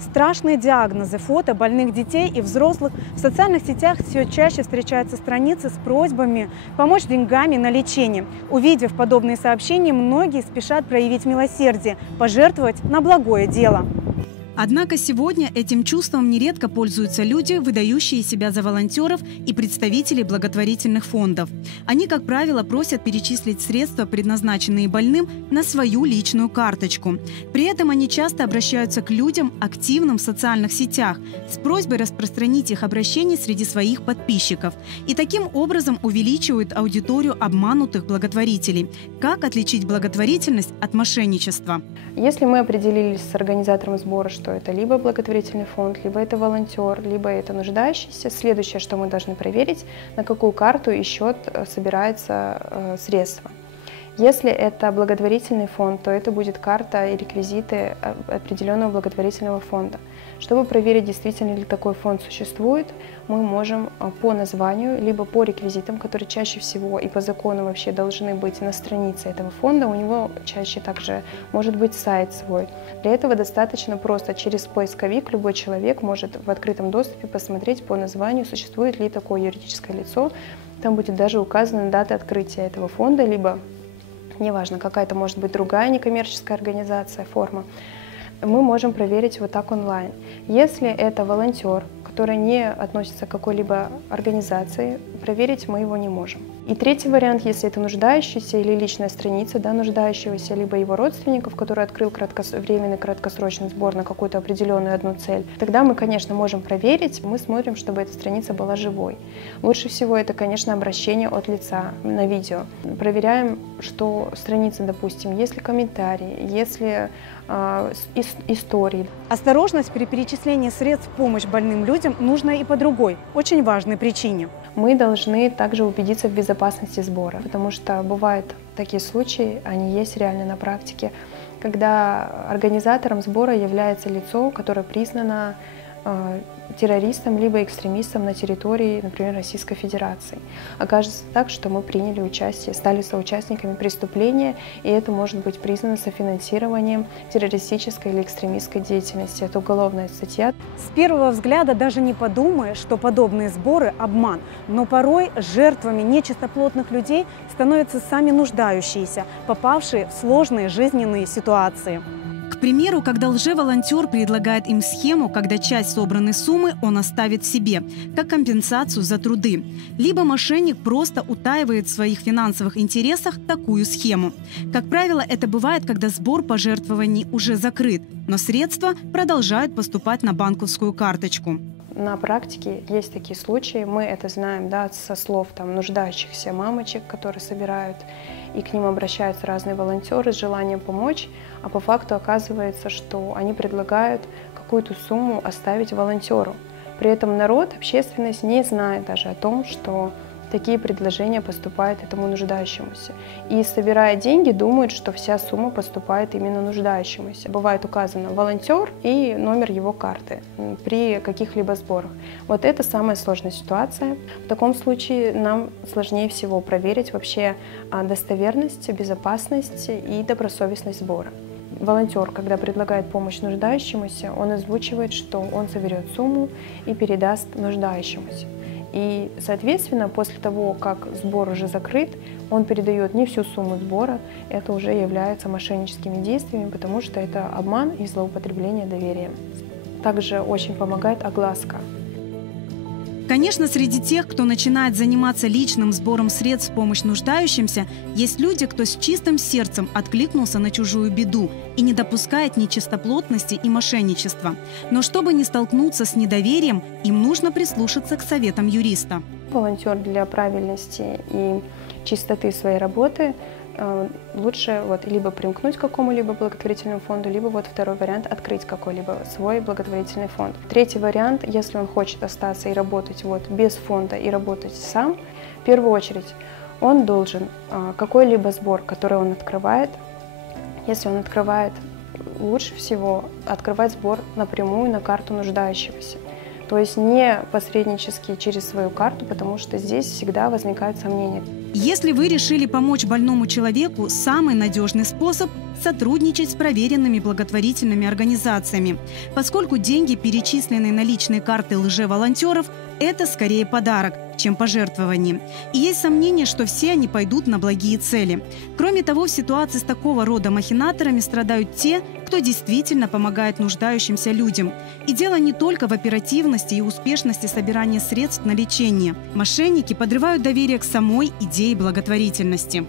Страшные диагнозы, фото больных детей и взрослых. В социальных сетях все чаще встречаются страницы с просьбами помочь деньгами на лечение. Увидев подобные сообщения, многие спешат проявить милосердие, пожертвовать на благое дело. Однако сегодня этим чувством нередко пользуются люди, выдающие себя за волонтеров и представителей благотворительных фондов. Они, как правило, просят перечислить средства, предназначенные больным, на свою личную карточку. При этом они часто обращаются к людям, активным в социальных сетях, с просьбой распространить их обращения среди своих подписчиков. И таким образом увеличивают аудиторию обманутых благотворителей. Как отличить благотворительность от мошенничества? Если мы определились с организатором сбора, что это либо благотворительный фонд, либо это волонтер, либо это нуждающийся, следующее, что мы должны проверить, на какую карту и счет собираются средства. Если это благотворительный фонд, то это будет карта и реквизиты определенного благотворительного фонда. Чтобы проверить, действительно ли такой фонд существует, мы можем по названию, либо по реквизитам, которые чаще всего и по закону вообще должны быть на странице этого фонда, у него чаще также может быть сайт свой. Для этого достаточно просто через поисковик любой человек может в открытом доступе посмотреть по названию, существует ли такое юридическое лицо. Там будет даже указана дата открытия этого фонда, либо неважно, какая-то может быть другая некоммерческая организация, форма, мы можем проверить вот так онлайн. Если это волонтер, который не относится к какой-либо организации, проверить мы его не можем. И третий вариант, если это нуждающийся или личная страница нуждающегося, либо его родственников, который открыл временный краткосрочный сбор на какую-то определенную одну цель, тогда мы, конечно, можем проверить, мы смотрим, чтобы эта страница была живой. Лучше всего это, конечно, обращение от лица на видео. Проверяем, что страница, допустим, есть ли комментарии, есть ли истории. Осторожность при перечислении средств в помощь больным людям нужна и по другой, очень важной причине. Мы должны также убедиться в безопасности сбора, потому что бывают такие случаи, они есть реально на практике, когда организатором сбора является лицо, которое признано террористом либо экстремистом на территории, например, Российской Федерации. Окажется так, что мы приняли участие, стали соучастниками преступления, и это может быть признано софинансированием террористической или экстремистской деятельности. Это уголовная статья. С первого взгляда даже не подумаешь, что подобные сборы – обман. Но порой жертвами нечистоплотных людей становятся сами нуждающиеся, попавшие в сложные жизненные ситуации. К примеру, когда лжеволонтер предлагает им схему, когда часть собранной суммы он оставит себе, как компенсацию за труды. Либо мошенник просто утаивает в своих финансовых интересах такую схему. Как правило, это бывает, когда сбор пожертвований уже закрыт, но средства продолжают поступать на банковскую карточку. На практике есть такие случаи, мы это знаем, да, со слов нуждающихся мамочек, которые собирают, и к ним обращаются разные волонтеры с желанием помочь, а по факту оказывается, что они предлагают какую-то сумму оставить волонтеру. При этом народ, общественность не знает даже о том, что такие предложения поступают этому нуждающемуся. И, собирая деньги, думают, что вся сумма поступает именно нуждающемуся. Бывает указано волонтер и номер его карты при каких-либо сборах. Вот это самая сложная ситуация. В таком случае нам сложнее всего проверить вообще достоверность, безопасность и добросовестность сбора. Волонтер, когда предлагает помощь нуждающемуся, он озвучивает, что он соберет сумму и передаст нуждающемуся. И, соответственно, после того, как сбор уже закрыт, он передает не всю сумму сбора, это уже является мошенническими действиями, потому что это обман и злоупотребление доверием. Также очень помогает огласка. Конечно, среди тех, кто начинает заниматься личным сбором средств в помощь нуждающимся, есть люди, кто с чистым сердцем откликнулся на чужую беду и не допускает нечистоплотности и мошенничества. Но чтобы не столкнуться с недоверием, им нужно прислушаться к советам юриста. Волонтер для правильности и чистоты своей работы лучше либо примкнуть к какому-либо благотворительному фонду, либо второй вариант – открыть какой-либо свой благотворительный фонд. Третий вариант, если он хочет остаться и работать без фонда и работать сам, в первую очередь он должен какой-либо сбор, который он открывает, если он открывает, лучше всего открывать сбор напрямую на карту нуждающегося. То есть не посреднически через свою карту, потому что здесь всегда возникают сомнения. Если вы решили помочь больному человеку, самый надежный способ – сотрудничать с проверенными благотворительными организациями, поскольку деньги, перечисленные на личные карты лже-волонтеров, это скорее подарок, чем пожертвование. И есть сомнение, что все они пойдут на благие цели. Кроме того, в ситуации с такого рода махинаторами страдают те, кто действительно помогает нуждающимся людям. И дело не только в оперативности и успешности собирания средств на лечение. Мошенники подрывают доверие к самой идее благотворительности.